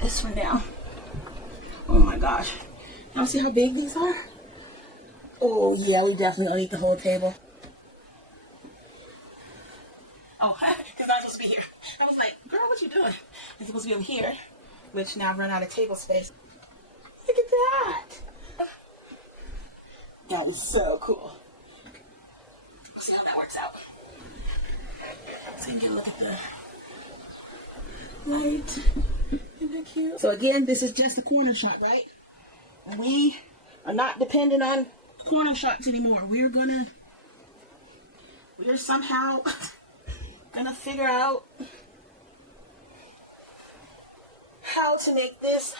this one down. Oh my gosh. Y'all see how big these are? Oh yeah, we definitely don't need the whole table. Oh, because I'm supposed to be here. I was like, girl, what you doing? I'm supposed to be over here, which now I've run out of table space. Look at that. That is so cool. We'll see how that works out. So you can get a look at the light. Isn't that cute? So again, this is just a corner shot, right? We are not dependent on corner shots anymore. We're somehow gonna figure out how to make this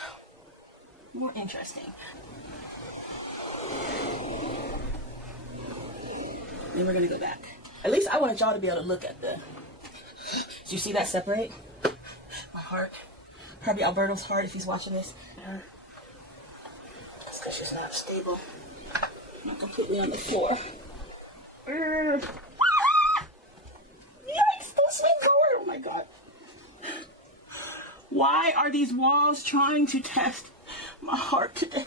more interesting. Then we're gonna go back. At least I wanted y'all to be able to look at the. Did you see that separate? My heart. Probably Alberto's heart if he's watching this. That's because she's not stable. Not completely on the floor. Yikes! Don't swing forward! Oh my god. Why are these walls trying to test my heart today?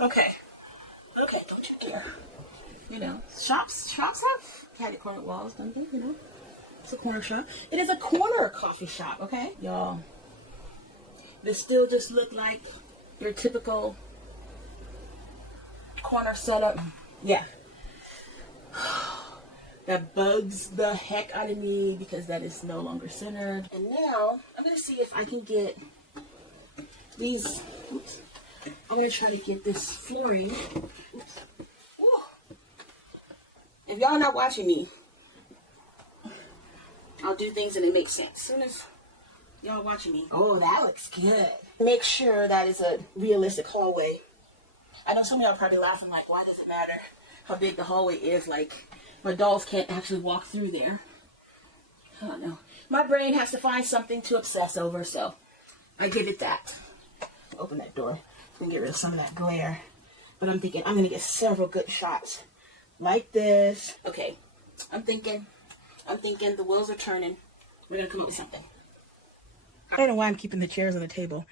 Okay. Okay, don't you dare. You know, shops have caddy corner walls, don't they? You know, it's a corner shop. It is a corner coffee shop, okay, y'all. This still just look like your typical corner setup. Yeah. That bugs the heck out of me because that is no longer centered. And now I'm gonna see if I can get these. Oops. I'm gonna try to get this flooring. Oops. If y'all not watching me, I'll do things and it makes sense. As soon as y'all watching me, oh, that looks good. Make sure that is a realistic hallway. I know some of y'all probably laughing like, why does it matter how big the hallway is? Like, my dolls can't actually walk through there. I don't know. My brain has to find something to obsess over, so I give it that. Open that door. I'm gonna get rid of some of that glare. But I'm thinking I'm gonna get several good shots like this. Okay, I'm thinking the wheels are turning. We're gonna come up with something. I don't know why I'm keeping the chairs on the table.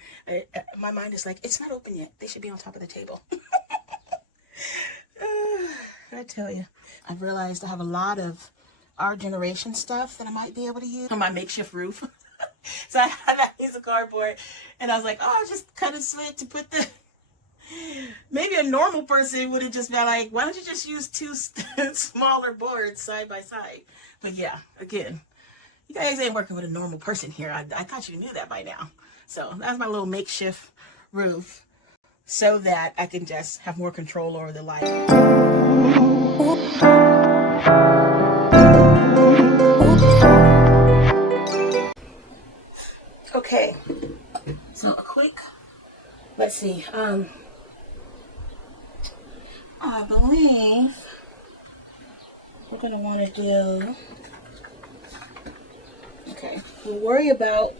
My mind is like, it's not open yet. They should be on top of the table. I tell you, I've realized I have a lot of our generation stuff that I might be able to use on my makeshift roof. So I had that piece of cardboard, and I was like, oh, just cut a slit to put the. Maybe a normal person would have just been like, why don't you just use two smaller boards side by side? But yeah, again, you guys ain't working with a normal person here. I thought you knew that by now. So that's my little makeshift roof so that I can just have more control over the light. Okay, so a quick, let's see, I believe we're going to want to do, okay, we'll worry about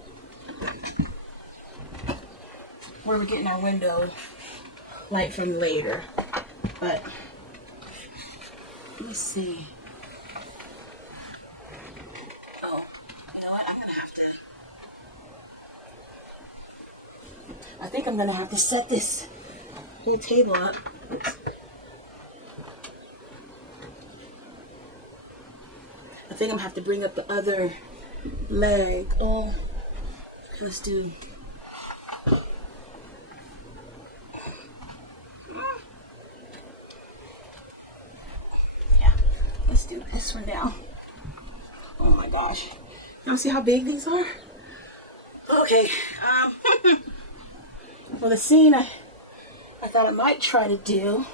where we're getting our window light from later, but let me see. Oh, you know what, I think I'm going to have to set this whole table up. I think I'm gonna have to bring up the other leg. Oh, let's do. Yeah, let's do this one now. Oh my gosh, y'all see how big these are? Okay, well, the scene I thought I might try to do.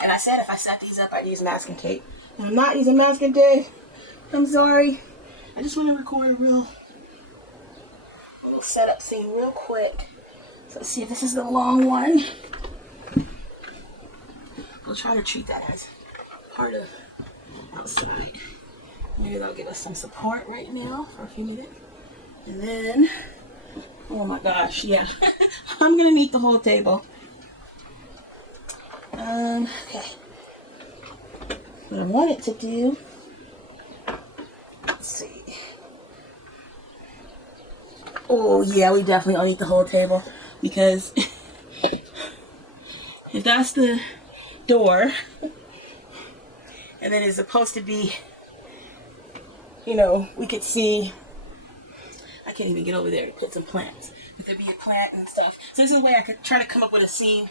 And I said if I set these up, I'd use masking tape. And I'm not using masking tape. I'm sorry. I just want to record a little setup scene real quick. So let's see if this is the long one. We'll try to treat that as part of outside. Maybe that'll give us some support right now for a few minutes. And then, oh my gosh, yeah. I'm going to need the whole table. Okay. What I wanted to do, let's see. Oh yeah, we definitely don't need the whole table, because if that's the door, and then it's supposed to be, you know, we could see, I can't even get over there to put some plants. But there'd be a plant and stuff. So this is a way I could try to come up with a scene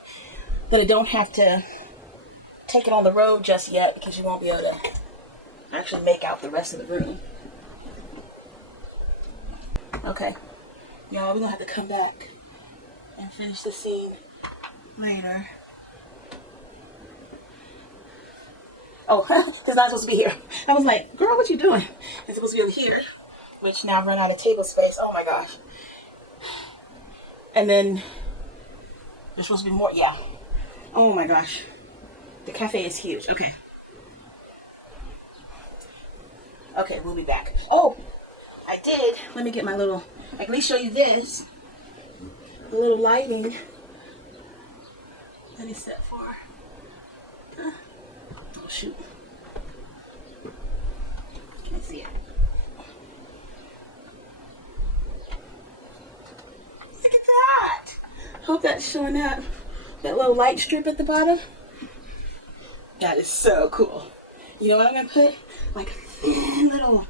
that I don't have to take it on the road just yet, because you won't be able to actually make out the rest of the room. Okay, y'all, we're gonna have to come back and finish the scene later. Oh, it's not supposed to be here. I was like, girl, what you doing? It's supposed to be over here, which now I've run out of table space. Oh my gosh. And then there's supposed to be more. Yeah. Oh my gosh. The cafe is huge. Okay. Okay, we'll be back. Oh, I did. Let me get my little, I can at least show you this. The little lighting that is set for. Oh shoot. Can't see it. Look at that. Hope that's showing up. That little light strip at the bottom. That is so cool. You know what I'm gonna put? Like a thin little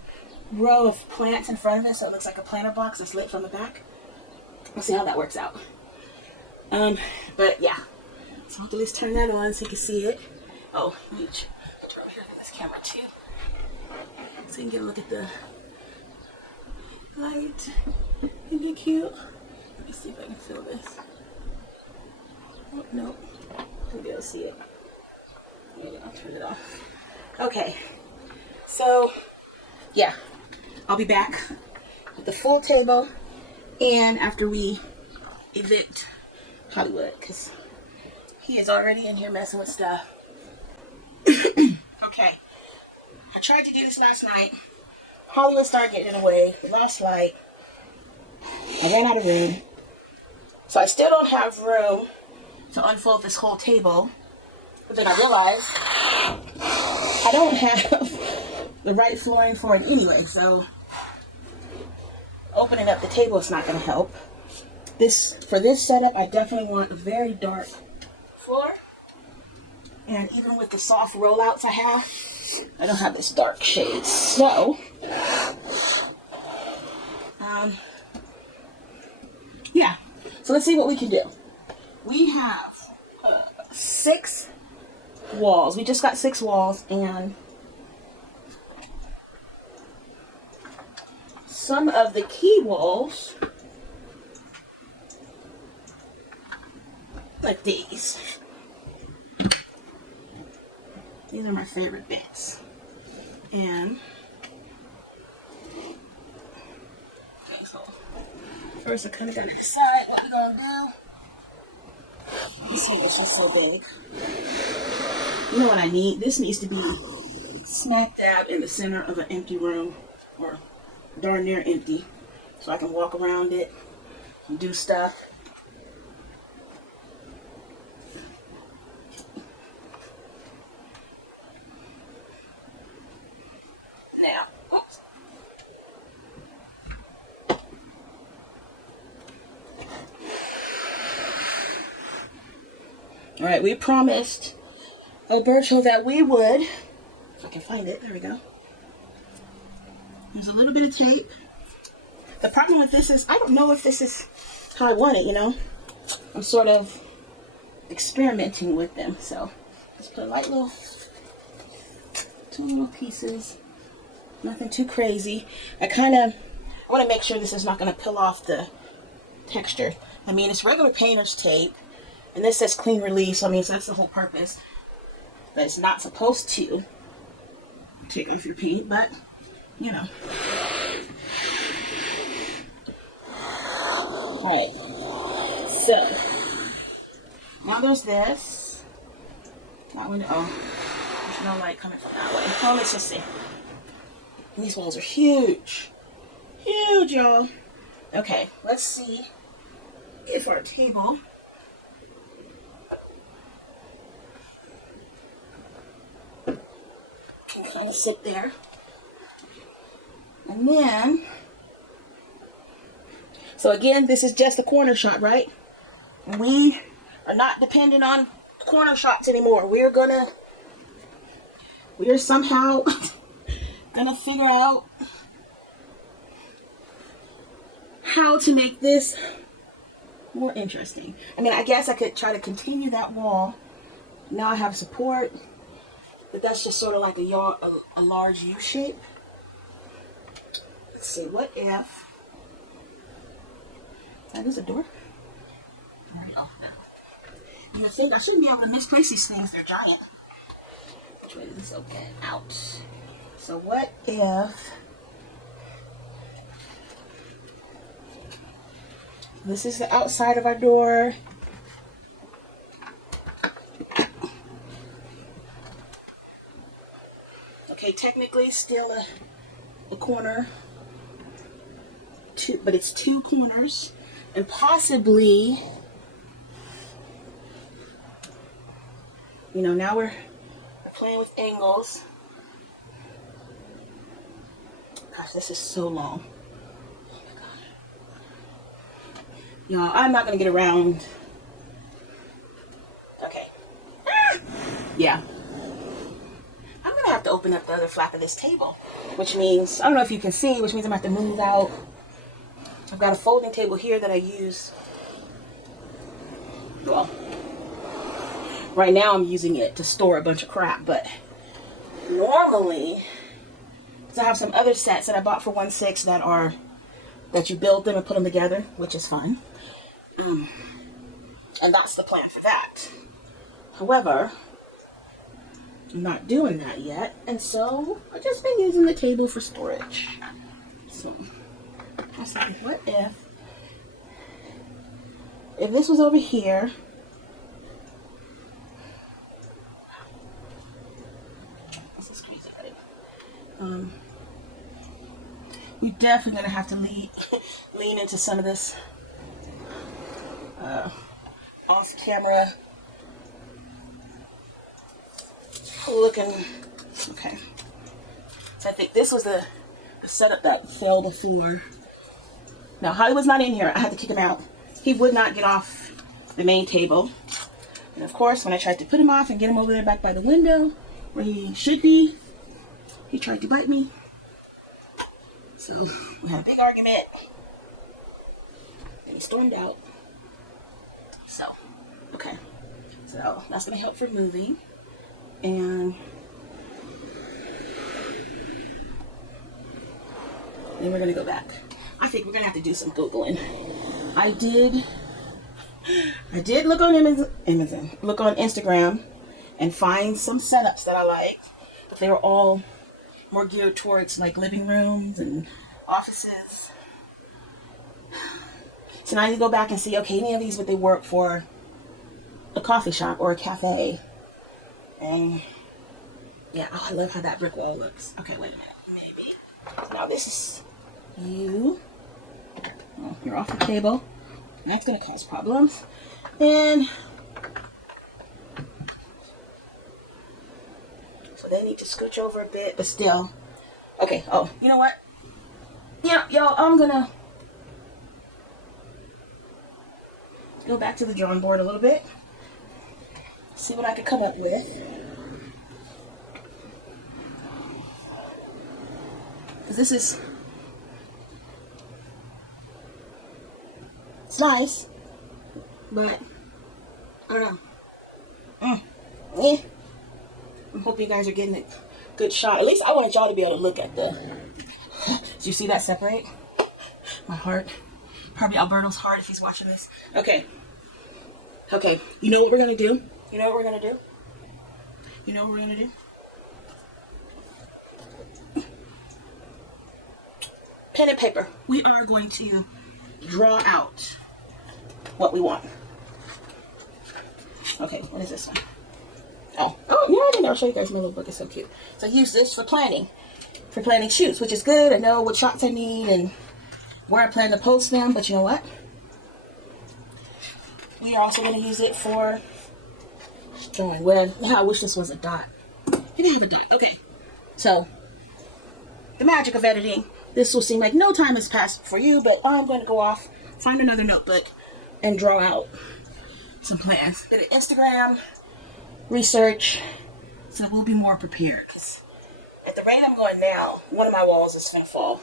row of plants in front of it so it looks like a planter box that's lit from the back. We'll see how that works out. But yeah. So I'll have to at least turn that on so you can see it. Oh, let me put it over here in this camera too. So you can get a look at the light. Isn't it cute? Let me see if I can feel this. Oh, no. Maybe I'll see it. Maybe I'll turn it off. Okay. So, yeah. I'll be back with the full table and after we evict Hollywood, because he is already in here messing with stuff. Okay. I tried to do this last night. Hollywood started getting in the way. We lost light. I ran out of room. So I still don't have room to unfold this whole table. But then I realized I don't have the right flooring for it anyway. So opening up the table is not going to help. For this setup, I definitely want a very dark floor. And even with the soft rollouts I have, I don't have this dark shade. So, yeah. So let's see what we can do. We have 6 walls. We just got 6 walls, and some of the key walls, like these. These are my favorite bits. And okay, so first I kind of got to decide what we're gonna do. This table is just so big. You know what I need? This needs to be smack dab in the center of an empty room, or darn near empty, so I can walk around it and do stuff. Now, oops. All right, we promised Alberto that we would, if I can find it, there we go. There's a little bit of tape. The problem with this is I don't know if this is how I want it, you know. I'm sort of experimenting with them, so just put like little 2 little pieces. Nothing too crazy. I want to make sure this is not going to peel off the texture. I mean, it's regular painter's tape, and this says clean release, so I mean, so that's the whole purpose. But it's not supposed to take off your paint, but, you know. Alright, so, now there's this. That one, oh, there's no light coming from that way. Oh, let's just see. And these walls are huge. Huge, y'all. Okay, let's see if our table can kind of sit there. And then, so again, this is just a corner shot, right? We are not dependent on corner shots anymore. We are somehow gonna figure out how to make this more interesting. I mean, I guess I could try to continue that wall. Now I have support, but that's just sort of like a large U shape. Let's see, what if, that is a door. Oh, no. I think I shouldn't be able to misplace these things, they're giant. Which way does this open? Out. So what if this is the outside of our door? Okay, technically still a corner, but it's two corners, and possibly, you know, now we're playing with angles. Gosh, this is so long. Oh my God. Y'all, I'm not gonna get around. Okay. Yeah. I'm gonna have to open up the other flap of this table, which means, I don't know if you can see, which means I'm gonna have to move out. I've got a folding table here that I use. Well, right now I'm using it to store a bunch of crap, but normally, because I have some other sets that I bought for 1.6 that you build them and put them together, which is fun. And that's the plan for that. However, I'm not doing that yet, and so I've just been using the table for storage. So I was thinking, what if this was over here? This is crazy. We're definitely gonna have to lean into some of this off-camera looking. Okay, so I think this was the setup that failed before. Now Hollywood's not in here. I had to kick him out. He would not get off the main table, and of course when I tried to put him off and get him over there back by the window where he should be, he tried to bite me. So we had a big argument and he stormed out. So okay, so that's gonna help for moving. And then we're gonna go back. I think we're gonna have to do some Googling. I did look on Amazon, look on Instagram, and find some setups that I liked, but they were all more geared towards like living rooms and offices. So now I need to go back and see, okay, any of these, would they work for a coffee shop or a cafe? And yeah, oh, I love how that brick wall looks. Okay, wait a minute, maybe. So now this is you. Oh, you're off the table. That's gonna cause problems. And so they need to scooch over a bit, but still. Okay, oh, you know what? Yeah, y'all, I'm gonna go back to the drawing board a little bit. See what I could come up with. Because this is, it's nice, but I don't know. Yeah. I hope you guys are getting a good shot. At least I wanted y'all to be able to look at the, did you see that separate? My heart. Probably Alberto's heart if he's watching this. Okay. Okay. You know what we're going to do? You know what we're going to do? You know what we're going to do? Pen and paper. We are going to draw out what we want. Okay, what is this one? Oh, yeah, I didn't. I'll show you guys my little book. It's so cute. So I use this for planning shoots, which is good. I know what shots I need and where I plan to post them, but you know what? We are also going to use it for drawing. Well, I wish this was a dot. It didn't have a dot. Okay. So, the magic of editing. This will seem like no time has passed for you, but I'm going to go off, find another notebook, and draw out some plans. Bit of Instagram research, so we'll be more prepared. Because at the rate I'm going now, one of my walls is going to fall,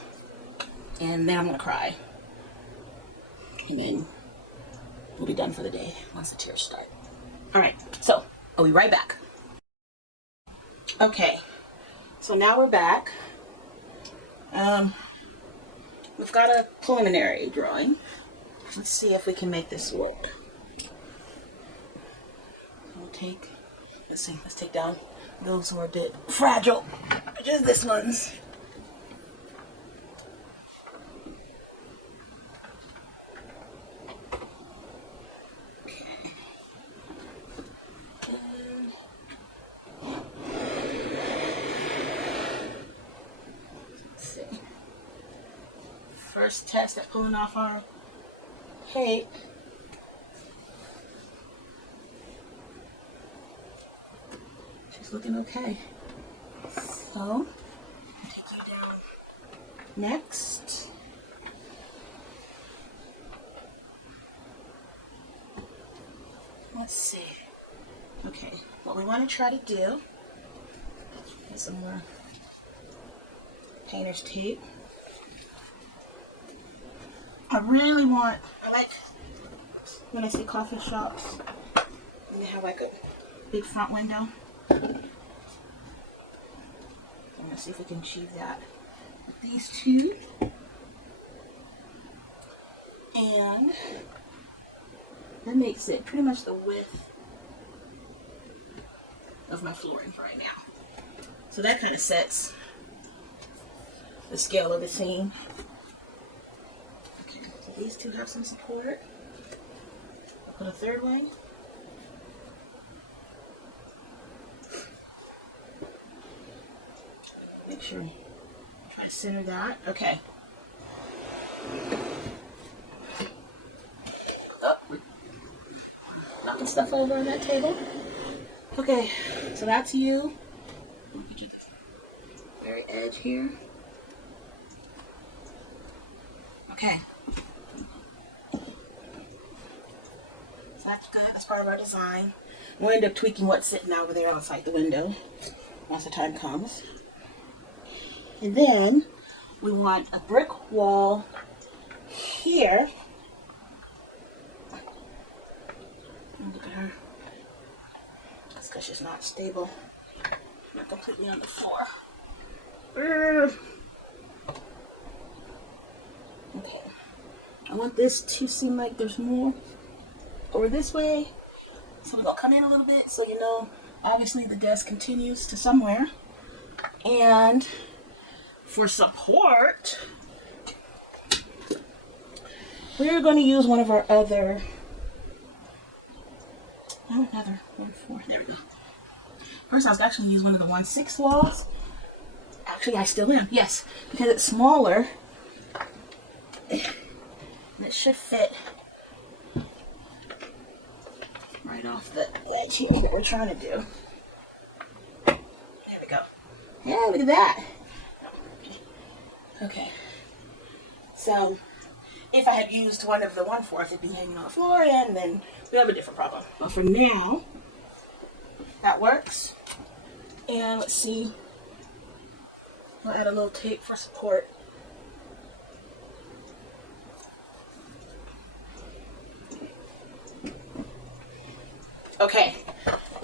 and then I'm going to cry. And then we'll be done for the day once the tears start. All right, so I'll be right back. Okay, so now we're back. We've got a preliminary drawing. Let's see if we can make this work. Let's take down those who are a bit fragile, just this one's. First test at pulling off our tape. She's looking okay. So, take you down next. Let's see. Okay, what we want to try to do, get some more painter's tape. I like when I see coffee shops and they have like a big front window. I'm gonna see if we can achieve that with these two. And that makes it pretty much the width of my flooring right now. So that kind of sets the scale of the scene. These two have some support. I'll put a third one. Make sure try to center that. Okay. Oh, knocking stuff over on that table. Okay, so that's you. Very edge here. Okay. That's good. That's part of our design. We'll end up tweaking what's sitting over there outside the window once the time comes. And then we want a brick wall here. Look at her. That's because she's not stable. Not completely on the floor. Okay. I want this to seem like there's more over this way, so we're gonna come in a little bit so you know obviously the desk continues to somewhere. And for support we're going to use one of our other another 1/4. There we go. First I was actually going to use one of the 1/6 walls. Actually I still am, yes, because it's smaller and it should fit right off the edge here that we're trying to do. There we go. Yeah, look at that. Okay. So, if I had used one of the 1/4, it'd be hanging on the floor, and then we have a different problem. But for now, that works. And let's see. I'll add a little tape for support.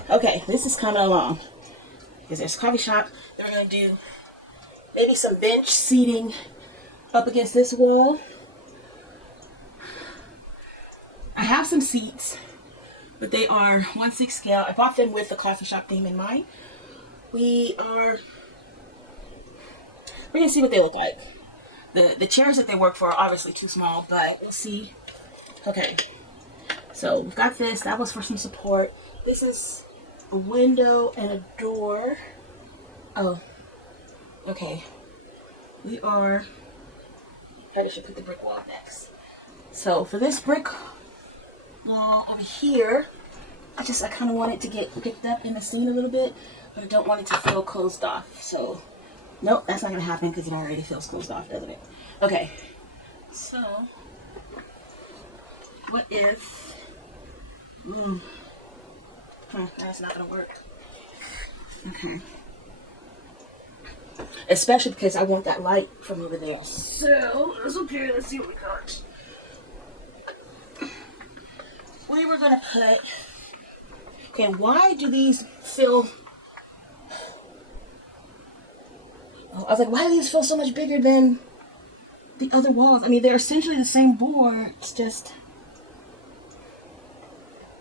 Okay, this is coming along. Because there's a coffee shop. Then we're going to do maybe some bench seating up against this wall. I have some seats, but they are 1/6 scale. I bought them with the coffee shop theme in mind. We're going to see what they look like. The chairs that they work for are obviously too small, but we'll see. Okay, so we've got this. That was for some support. This is a window and a door. Oh, okay. We are, I should put the brick wall next. So for this brick wall over here, I kind of want it to get picked up in the scene a little bit, but I don't want it to feel closed off. So Nope, that's not gonna happen because it already feels closed off, doesn't it? Okay, so what if, that's not gonna work. Okay. Especially because I want that light from over there. So, that's okay, let's see what we got. We were gonna put, okay, why do these feel, I was like, why do these feel so much bigger than the other walls? I mean, they're essentially the same board, it's just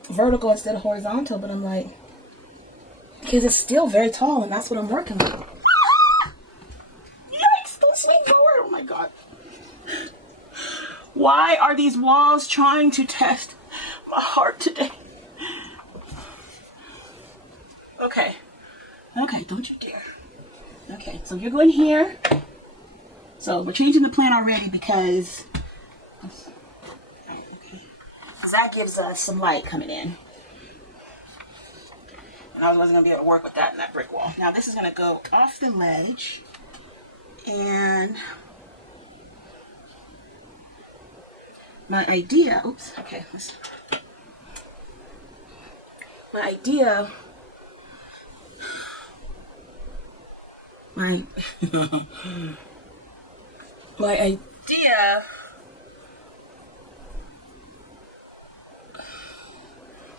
vertical instead of horizontal, but I'm like, because it's still very tall and that's what I'm working with. Yikes, don't swing forward, oh my god. Why are these walls trying to test my heart today? Okay, don't you dare. Okay, so you're going here. So we're changing the plan already because that gives us some light coming in. And I wasn't going to be able to work with that in that brick wall. Now this is going to go off the ledge. And my idea, my idea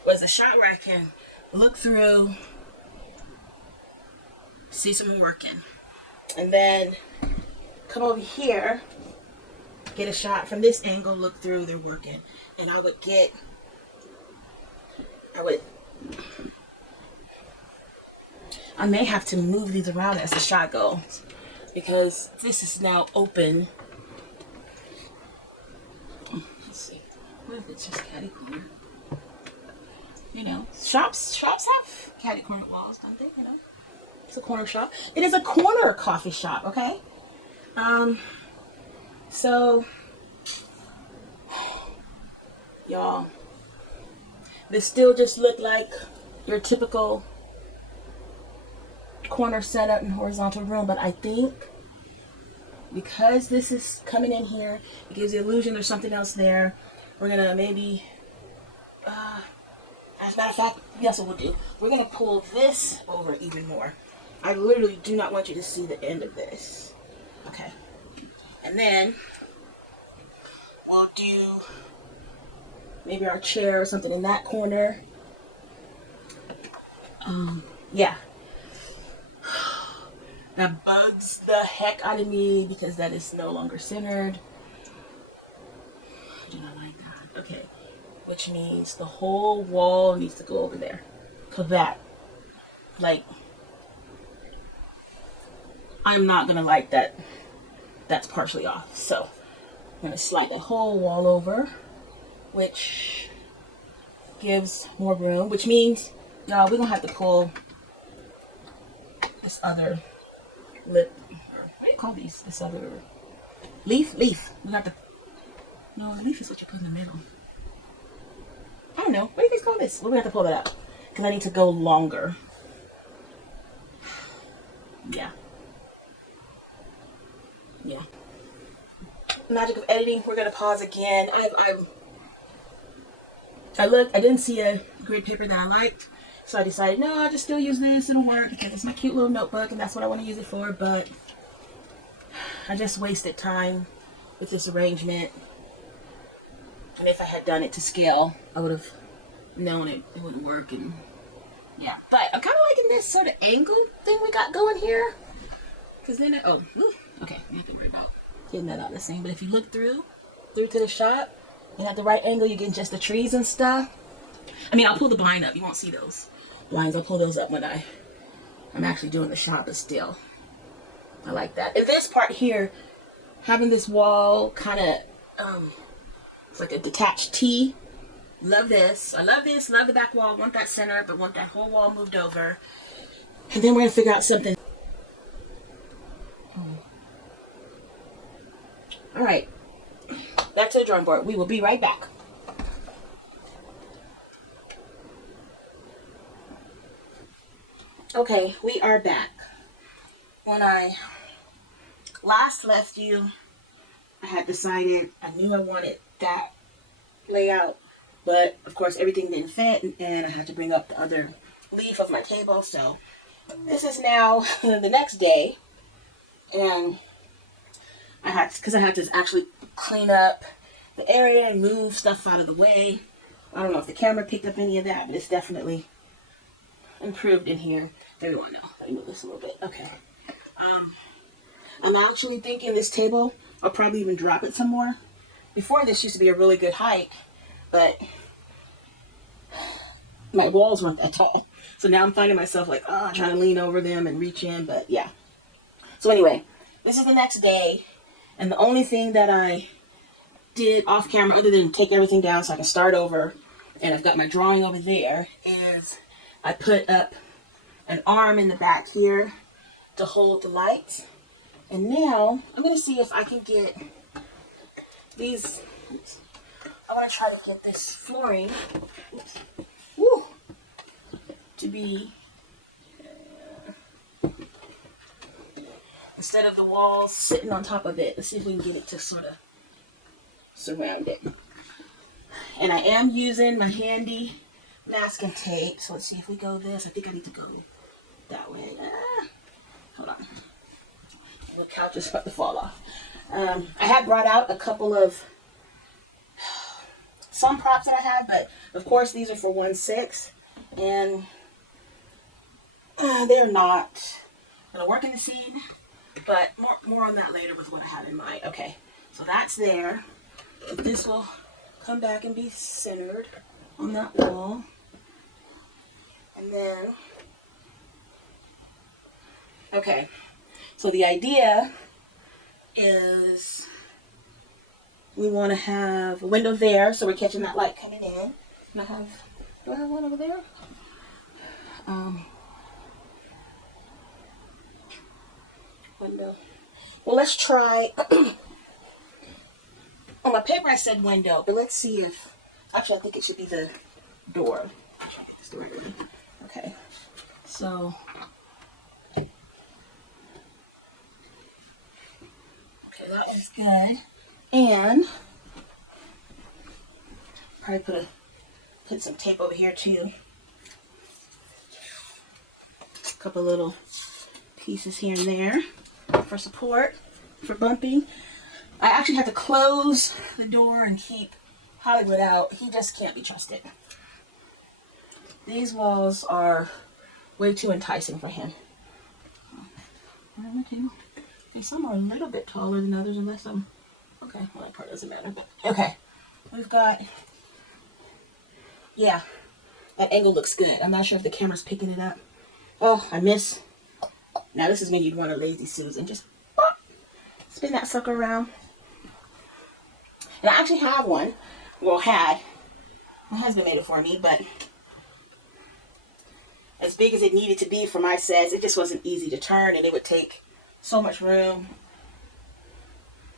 was a shot where I can look through, see someone working, and then come over here, get a shot from this angle, look through, they're working, and I may have to move these around as the shot goes because this is now open. Let's see. What if it's just catty corner? You know, shops have catty corner walls, don't they? You know, it's a corner shop. It is a corner coffee shop, okay? So, y'all, this still just looked like your typical corner setup and horizontal room, but I think because this is coming in here, it gives the illusion there's something else there. We're gonna maybe, as a matter of fact, guess what we'll do? We're gonna pull this over even more. I literally do not want you to see the end of this. Okay. And then we'll do maybe our chair or something in that corner. Yeah. That bugs the heck out of me because that is no longer centered. I do not like that. Okay. Which means the whole wall needs to go over there. For that. Like, I'm not going to like that. That's partially off. So, I'm going to slide the whole wall over. Which gives more room. Which means, y'all, we're going to have to pull this other lip. What do you call these? This other leaf? Leaf. We got to. No, leaf is what you put in the middle. I don't know. What do you guys call this? We're going to have to pull that out. Because I need to go longer. Yeah. Yeah. Magic of editing. We're going to pause again. I didn't see a grid paper that I liked. So I decided, no, I'll just still use this. It'll work because it's my cute little notebook and that's what I want to use it for. But I just wasted time with this arrangement. And if I had done it to scale, I would have known it wouldn't work. And yeah, but I'm kind of liking this sort of angle thing we got going here. Because then, okay, you have to worry about getting that out the same. But if you look through to the shot and at the right angle, you get just the trees and stuff. I mean, I'll pull the blind up. You won't see those blinds. I'll pull those up when I'm actually doing the shot, but still, I like that. And this part here, having this wall kind of, it's like a detached T. Love this. I love this. Love the back wall. Want that center, but want that whole wall moved over. And then we're going to figure out something. All right. Back to the drawing board. We will be right back. Okay, we are back. When I last left you, I had decided I knew I wanted that layout, but of course everything didn't fit, and I had to bring up the other leaf of my table. So this is now the next day, and I had to actually clean up the area and move stuff out of the way. I don't know if the camera picked up any of that, but it's definitely improved in here. There we go. Let me move this a little bit. Okay. I'm actually thinking this table, I'll probably even drop it some more. Before, this used to be a really good height, but my walls weren't that tall. So now I'm finding myself like, trying to lean over them and reach in, but yeah. So anyway, this is the next day, and the only thing that I did off camera, other than take everything down so I can start over, and I've got my drawing over there, is I put up an arm in the back here to hold the lights. And now I'm going to see if I can get these. Oops, I want to try to get this flooring to be instead of the walls sitting on top of it. Let's see if we can get it to sort of surround it. And I am using my handy masking tape. So let's see if we go this. I think I need to go that way. Hold on. The couch is about to fall off. I had brought out a couple of some props that I had, but of course these are for 1/6, and they're not gonna work in the scene. But more on that later with what I had in mind. Okay, so that's there. But this will come back and be centered on that wall, and then okay. So the idea is we want to have a window there, so we're catching that light coming in. And do I have one over there? Window. Well, let's try. On my paper I said window, but let's see if, actually I think it should be the door. It's the right one. Okay, so. That is good. And probably put some tape over here too. A couple little pieces here and there for support, for bumping. I actually had to close the door and keep Hollywood out. He just can't be trusted. These walls are way too enticing for him. Some are a little bit taller than others, unless I'm... Okay, well, that part doesn't matter. But okay, we've got... Yeah, that angle looks good. I'm not sure if the camera's picking it up. Oh, I miss. Now, this is when you'd want a lazy Susan. Just pop, spin that sucker around. And I actually have one. Well, had. My husband made it for me, but as big as it needed to be for my size, it just wasn't easy to turn, and it would take so much room.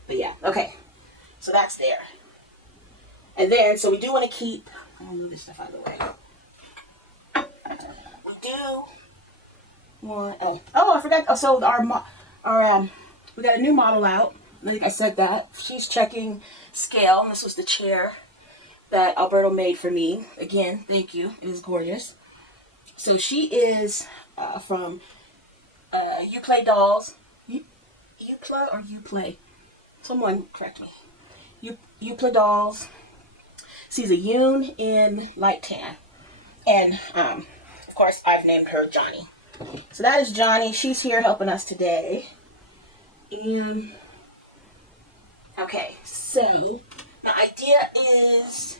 But yeah, okay. So that's there. And then, so we do want to keep, I'll move this stuff out of the way. We do want, I forgot. Oh, so we got a new model out. I think I said that. She's checking scale, and this was the chair that Alberto made for me. Again, thank you. It is gorgeous. So she is from You Play Dolls. You Play or You Play? Someone correct me. You Play Dolls. She's a Yoon in light tan. And, of course, I've named her Johnny. So that is Johnny. She's here helping us today. And, okay, so the idea is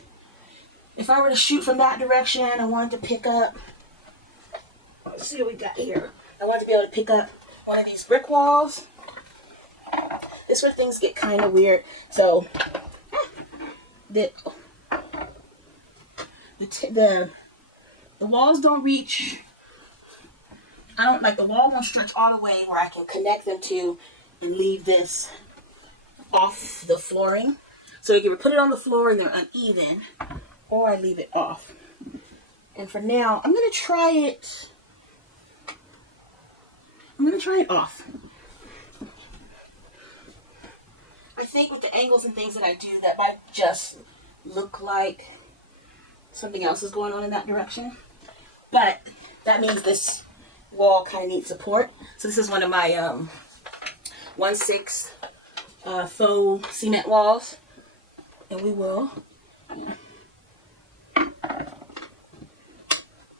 if I were to shoot from that direction, I wanted to pick up, let's see what we got here. I wanted to be able to pick up one of these brick walls. This is where things get kind of weird. So, the walls don't reach. I don't like the wall won't stretch all the way where I can connect them to and leave this off the flooring. So you can either put it on the floor and they're uneven, or I leave it off. And for now, I'm gonna try it. I'm gonna try it off. I think with the angles and things that I do, that might just look like something else is going on in that direction. But that means this wall kind of needs support. So this is one of my 1/6 faux cement walls. And we will,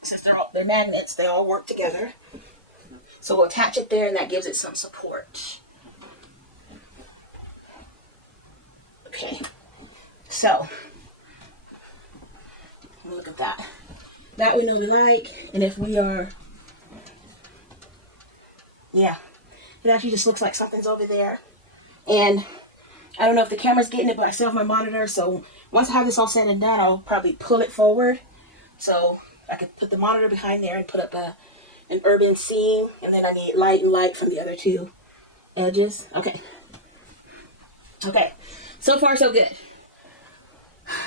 since they're magnets, they all work together. So we'll attach it there, and that gives it some support. Okay, so look at that. That we know we like, and if we are, yeah, it actually just looks like something's over there. And I don't know if the camera's getting it, but I still have my monitor, so once I have this all said and done, I'll probably pull it forward. So I could put the monitor behind there and put up an urban seam, and then I need light and light from the other two edges. Okay. Okay. So far, so good.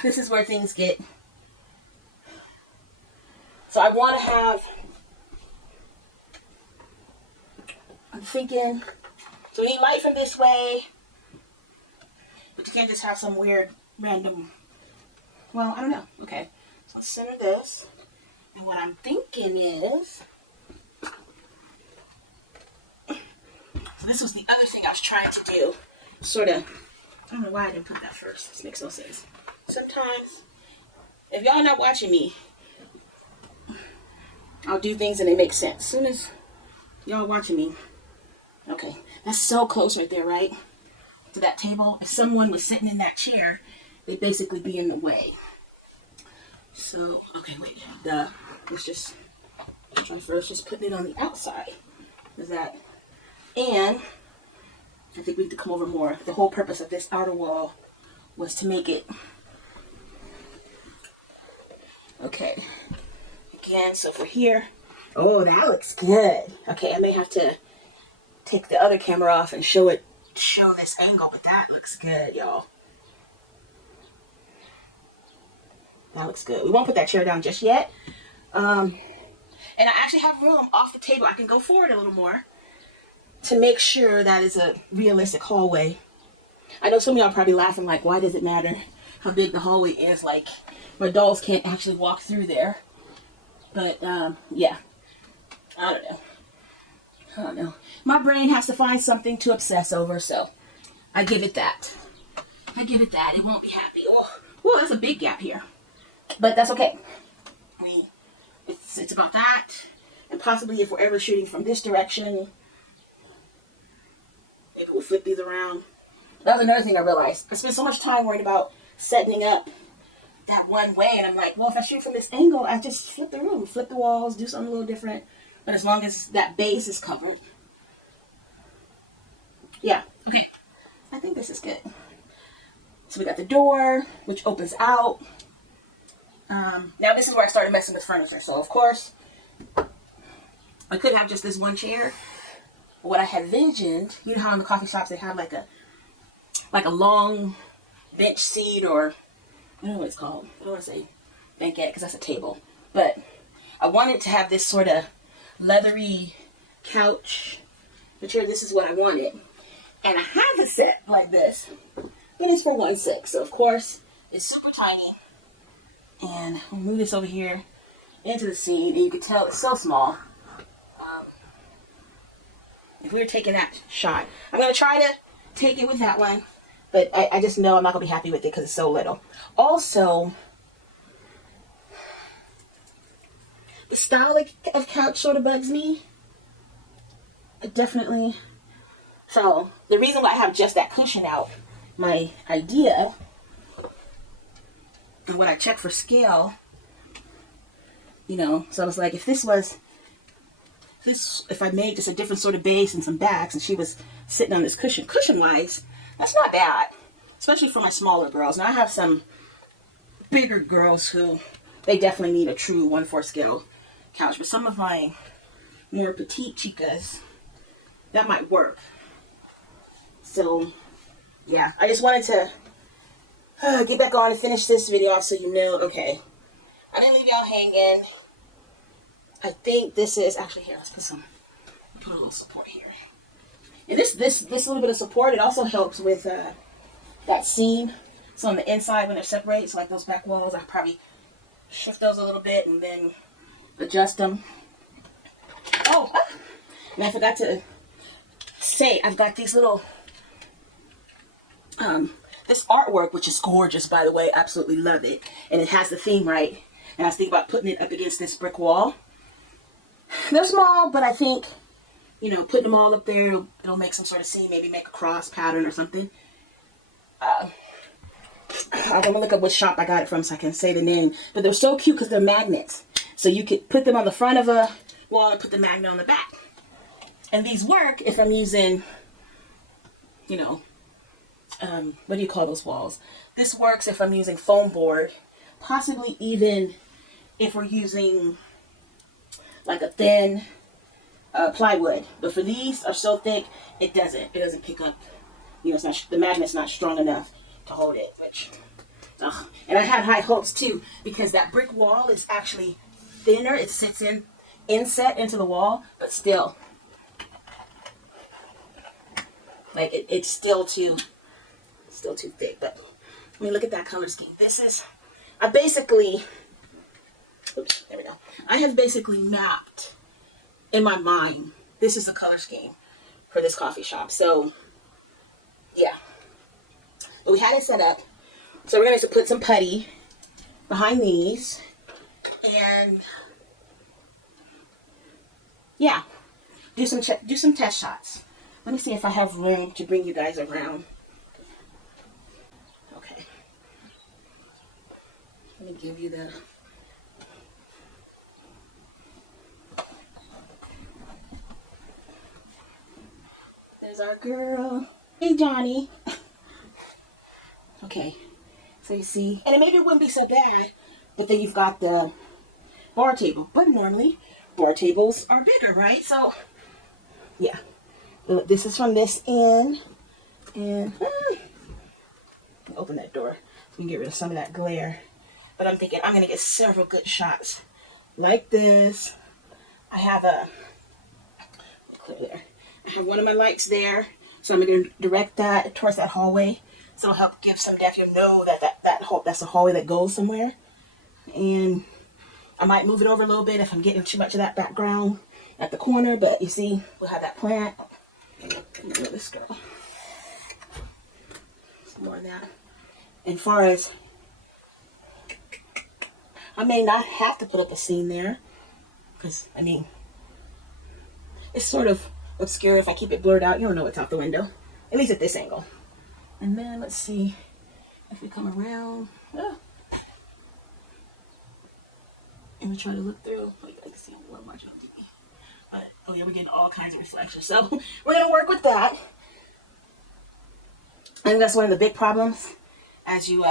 This is where things get. So I want to have, I'm thinking, so we need light from this way, but you can't just have some weird random, well, I don't know. Okay, so let's center this. And what I'm thinking is, so this was the other thing I was trying to do, sort of, I don't know why I didn't put that first. This makes no sense. Sometimes, if y'all not watching me, I'll do things and they make sense. As soon as y'all watching me, okay, that's so close right there, right? To that table. If someone was sitting in that chair, they'd basically be in the way. So, okay, wait, let's just try first, just putting it on the outside. Is that, and I think we have to come over more. The whole purpose of this outer wall was to make it, okay, again, so for here, oh, that looks good. Okay, I may have to take the other camera off and show this angle, but that looks good, y'all. That looks good. We won't put that chair down just yet. And I actually have room off the table. I can go forward a little more to make sure that is a realistic hallway. I know some of y'all are probably laughing like, why does it matter how big the hallway is? Like, my dolls can't actually walk through there. But, yeah. I don't know. My brain has to find something to obsess over, so I give it that. It won't be happy. Oh, whoa, that's a big gap here. But that's okay. I mean, it's about that. And possibly if we're ever shooting from this direction, maybe we'll flip these around. That was another thing I realized. I spent so much time worrying about setting up that one way, and I'm like, well, if I shoot from this angle, I just flip the room, flip the walls, do something a little different. But as long as that base is covered. Yeah, okay. I think this is good. So we got the door, which opens out. Now this is where I started messing with furniture. So of course, I could have just this one chair. But what I had envisioned, you know how in the coffee shops they have like a long bench seat, or I don't know what it's called. I don't want to say banquette because that's a table. But I wanted to have this sort of leathery couch material. This is what I wanted. And I have a set like this, but it's for 1/6. So of course, it's super tiny. And we'll move this over here into the scene, and you can tell it's so small. If we were taking that shot, I'm going to try to take it with that one, but I just know I'm not going to be happy with it because it's so little. Also, the style of couch sort of bugs me. Definitely. So, the reason why I have just that cushion out, my idea, and when I check for scale, you know, so I was like, if I made just a different sort of base and some backs, and she was sitting on this cushion-wise, that's not bad, especially for my smaller girls. Now I have some bigger girls who, they definitely need a true 1/4 scale couch, but some of my more petite chicas, that might work. So, yeah, I just wanted to get back on and finish this video off so you know, okay, I didn't leave y'all hanging. I think this is, actually here, let's put a little support here. And this little bit of support, it also helps with that seam. So on the inside when they're separated, so like those back walls, I probably shift those a little bit and then adjust them. Oh, and I forgot to say, I've got these little, this artwork, which is gorgeous, by the way, absolutely love it. And it has the theme right. And I was thinking about putting it up against this brick wall. They're small, but I think, you know, putting them all up there, it'll make some sort of scene, maybe make a cross pattern or something. I'm gonna look up what shop I got it from so I can say the name. But they're so cute because they're magnets. So you could put them on the front of a wall and put the magnet on the back. And these work if I'm using, you know, what do you call those walls? This works if I'm using foam board, possibly even if we're using like a thin plywood. But for these are so thick, it doesn't pick up, you know, it's not, the magnet's not strong enough to hold it, which, and I have high hopes too, because that brick wall is actually thinner. It sits inset into the wall, but still, like it's still too thick. But I mean, look at that color scheme. This is, I basically, oops, there we go. I have basically mapped in my mind, this is the color scheme for this coffee shop. So yeah, but we had it set up. So we're going to put some putty behind these, and yeah, do some test shots. Let me see if I have room to bring you guys around. Okay. Let me give you the, there's our girl. Hey, Johnny. Okay. So you see, and maybe it wouldn't be so bad, but then you've got the bar table. But normally, bar tables are bigger, right? So, yeah. This is from this end. And open that door so we can get rid of some of that glare. But I'm thinking I'm going to get several good shots like this. I have a, clear there. I have one of my lights there. So I'm going to direct that towards that hallway. So it'll help give some depth. You'll know that that's a hallway that goes somewhere. And I might move it over a little bit if I'm getting too much of that background at the corner. But you see, we'll have that plant. Look at this girl. Some more of that. And far as, I may not have to put up a scene there. Because, I mean, it's sort of obscure if I keep it blurred out. You don't know what's out the window. At least at this angle. And then let's see if we come around. And we try to look through. I can see a little margin on TV. But, oh yeah, we're getting all kinds of reflections. So we're going to work with that. I think that's one of the big problems as you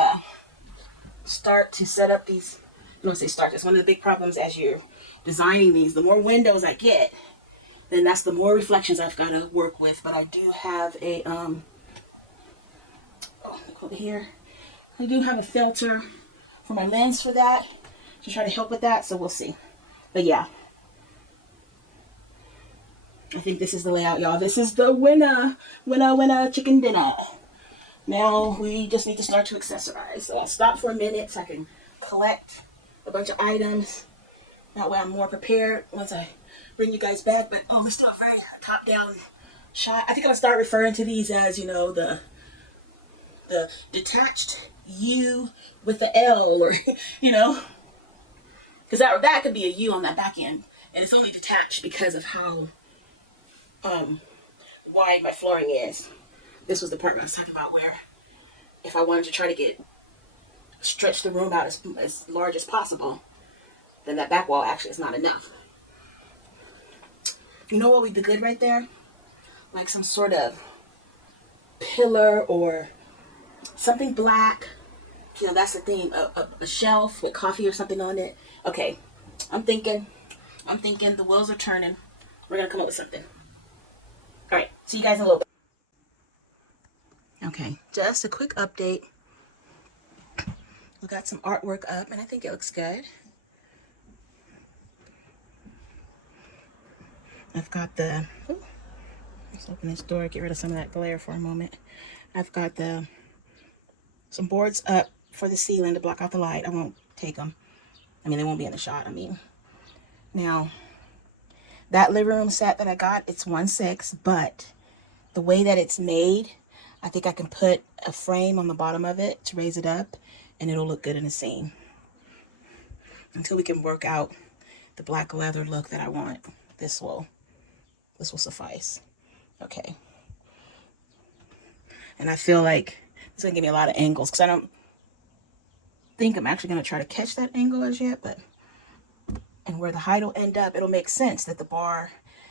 start to set up these. I don't say start. That's one of the big problems as you're designing these. The more windows I get, then that's the more reflections I've got to work with. But I do have a look over here. I do have a filter for my lens for that to try to help with that. So we'll see. But yeah, I think this is the layout, y'all. This is the winner chicken dinner. Now we just need to start to accessorize. So I'll stop for a minute so I can collect a bunch of items. That way I'm more prepared once I bring you guys back. But let's do a very top-down shot. I think I'm gonna start referring to these as, you know, the detached U with the L, or you know, because that could be a U on that back end, and it's only detached because of how wide my flooring is. This was the part I was talking about where if I wanted to try to stretch the room out as large as possible, then that back wall actually is not enough. You know what would be good right there? Like some sort of pillar or something black. You know, that's the theme. A shelf with coffee or something on it. Okay, I'm thinking the wheels are turning. We're gonna come up with something. All right, see you guys in a little bit. Okay, just a quick update. We got some artwork up, and I think it looks good. I've got the, let's open this door, get rid of some of that glare for a moment. I've got the some boards up for the ceiling to block out the light. I won't take them. I mean, they won't be in the shot. I mean, now that living room set that I got, it's 1/6, but the way that it's made, I think I can put a frame on the bottom of it to raise it up, and it'll look good in the scene. Until we can work out the black leather look that I want, this will suffice. Okay. And I feel like it's gonna give me a lot of angles because I don't think I'm actually gonna try to catch that angle as yet, but and where the height will end up, it'll make sense that the bar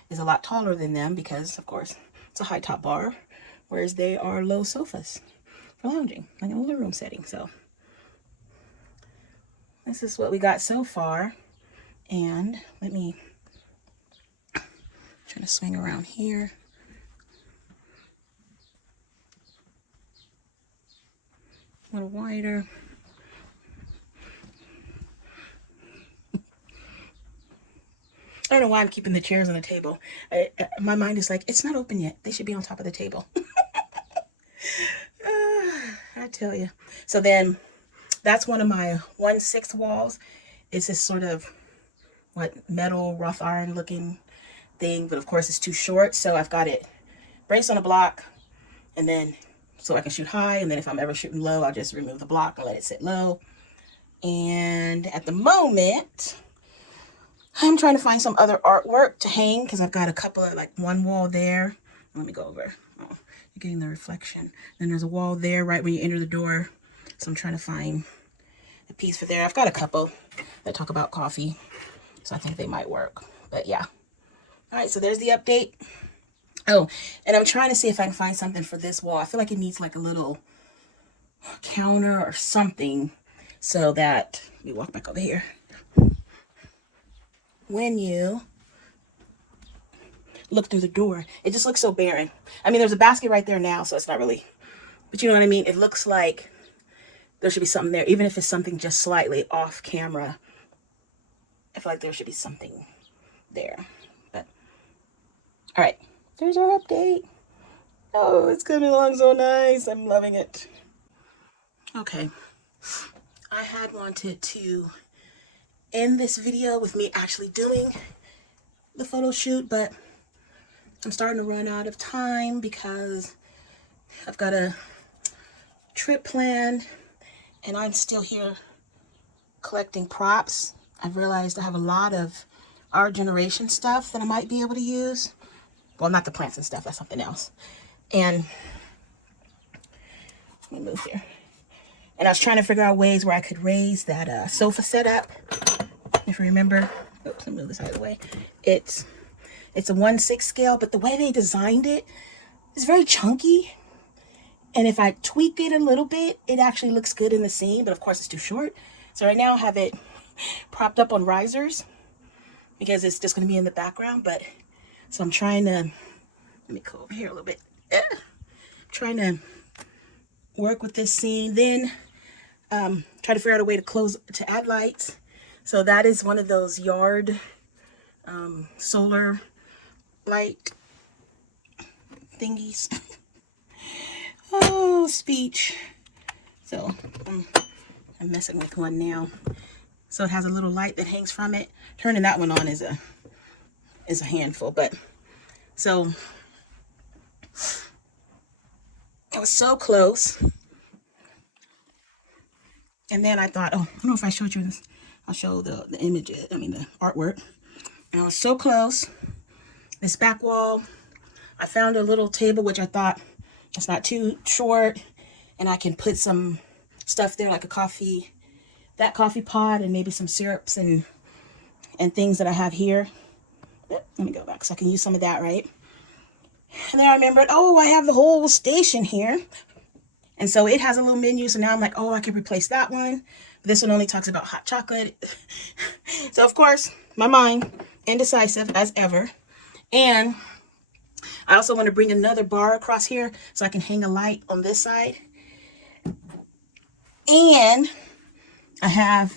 is a lot taller than them because, of course, it's a high top bar, whereas they are low sofas for lounging, like in a living room setting. So this is what we got so far. And let me try to swing around here. A little wider. I don't know why I'm keeping the chairs on the table. My mind is like, it's not open yet. They should be on top of the table. I tell you. So then that's one of my 1/6 walls. It's this sort of metal wrought iron looking thing, but of course it's too short. So I've got it braced on a block, and then so I can shoot high. And then if I'm ever shooting low, I'll just remove the block and let it sit low. And at the moment, I'm trying to find some other artwork to hang because I've got a couple of, like, one wall there. Let me go over. Oh, you're getting the reflection. Then there's a wall there right when you enter the door. So I'm trying to find a piece for there. I've got a couple that talk about coffee, so I think they might work. But yeah. All right, so there's the update. Oh, and I'm trying to see if I can find something for this wall. I feel like it needs like a little counter or something so that, let me walk back over here. When you look through the door, it just looks so barren. I mean, there's a basket right there now, so it's not really, but you know what I mean? It looks like there should be something there, even if it's something just slightly off camera. I feel like there should be something there. But all right, there's our update. Oh, it's coming along so nice. I'm loving it. Okay, I had wanted to end this video with me actually doing the photo shoot, but I'm starting to run out of time because I've got a trip planned and I'm still here collecting props. I've realized I have a lot of our generation stuff that I might be able to use. Well, not the plants and stuff, that's something else. And let me move here. And I was trying to figure out ways where I could raise that sofa setup. If you remember, oops, let me move this out of the way. It's a 1/6 scale, but the way they designed it is very chunky. And if I tweak it a little bit, it actually looks good in the scene, but of course it's too short. So right now I have it propped up on risers because it's just going to be in the background. But so I'm trying to, let me go over here a little bit. Trying to work with this scene, then try to figure out a way to add lights. So that is one of those yard solar light thingies. Oh, speech. So I'm messing with one now. So it has a little light that hangs from it. Turning that one on is a handful, but so I was so close. And then I thought, oh, I don't know if I showed you this. I'll show the images, the artwork. And I was so close. This back wall, I found a little table, which I thought it's not too short. And I can put some stuff there, like that coffee pot, and maybe some syrups and things that I have here. Let me go back so I can use some of that, right? And then I remembered, oh, I have the whole station here. And so it has a little menu. So now I'm like, oh, I could replace that one. But this one only talks about hot chocolate. So, of course, my mind, indecisive as ever. And I also want to bring another bar across here so I can hang a light on this side. And I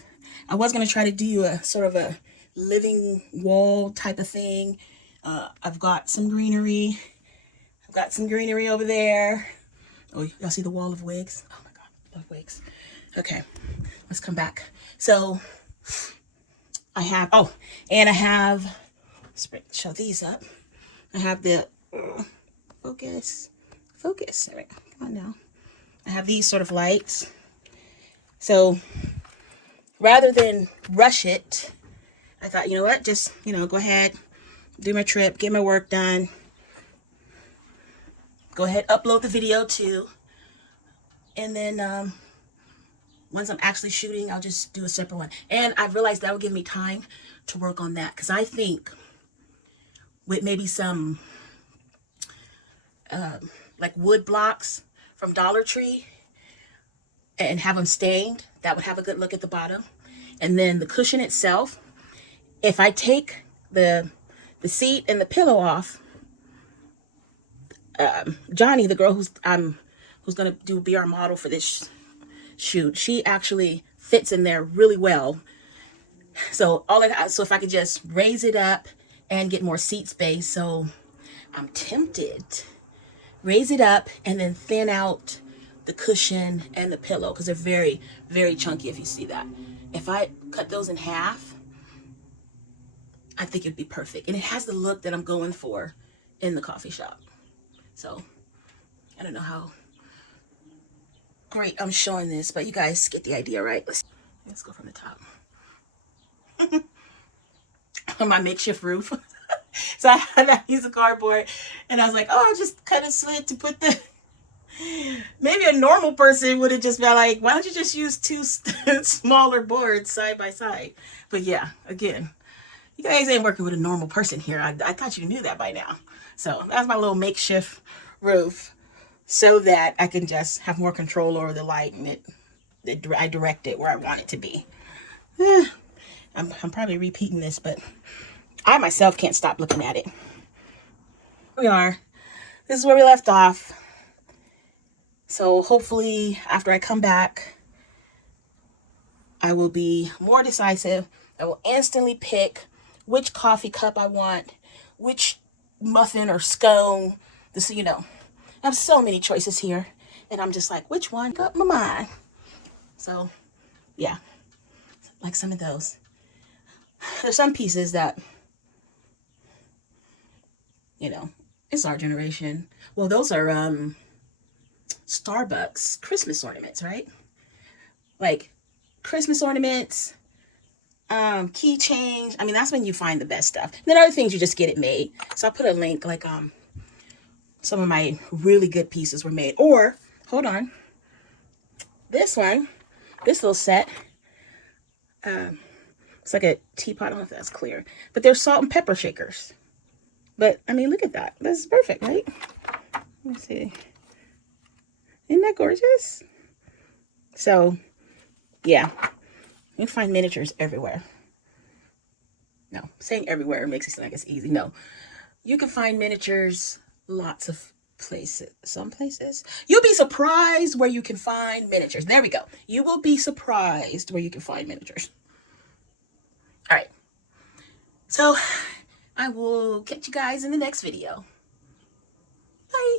was going to try to do a sort of a living wall type of thing. I've got some greenery. I've got some greenery over there. Oh, y'all see the wall of wigs? Oh my God. Love wigs. Okay, let's come back. So I have, oh, and I have, let's show these up. I have the, focus. There we go. Come on now. I have these sort of lights. So rather than rush it, I thought, you know what, just, go ahead, do my trip, get my work done. Go ahead, upload the video too. And then once I'm actually shooting, I'll just do a separate one. And I realized that will give me time to work on that. Because I think with maybe some like wood blocks from Dollar Tree and have them stained, that would have a good look at the bottom. And then the cushion itself, if I take the seat and the pillow off, Johnny, the girl who's gonna be our model for this shoot, she actually fits in there really well. So so if I could just raise it up and get more seat space, so I'm tempted, raise it up and then thin out the cushion and the pillow because they're very, very chunky. If you see that, if I cut those in half, I think it'd be perfect, and it has the look that I'm going for in the coffee shop. So I don't know how great I'm showing this, but you guys get the idea, right? Let's go from the top. On my makeshift roof. So I used a cardboard, and I was like, oh, I'll just cut a slit to put the, maybe a normal person would have just been like, why don't you just use two smaller boards side by side? But yeah, again, you guys ain't working with a normal person here. I thought you knew that by now. So that's my little makeshift roof, so that I can just have more control over the light, and I direct it where I want it to be. I'm probably repeating this, but I myself can't stop looking at it. Here we are. This is where we left off. So hopefully after I come back, I will be more decisive. I will instantly pick which coffee cup I want, which muffin or scone. This, I have so many choices here, and I'm just like, which one got my mind? So yeah, like some of those. There's some pieces that, it's our generation. Well, those are Starbucks Christmas ornaments, right? Like Christmas ornaments, keychains. I mean, that's when you find the best stuff. And then other things, you just get it made. So I'll put a link, like some of my really good pieces were made. Or, hold on, this little set, it's like a teapot. I don't know if that's clear, but they're salt and pepper shakers. But I mean, look at that. This is perfect, right? Let me see. Isn't that gorgeous? So yeah, you can find miniatures everywhere. No, saying everywhere makes it sound like it's easy. No, you can find miniatures lots of places. Some places. You'll be surprised where you can find miniatures. There we go. You will be surprised where you can find miniatures. All right. So I will catch you guys in the next video. Bye.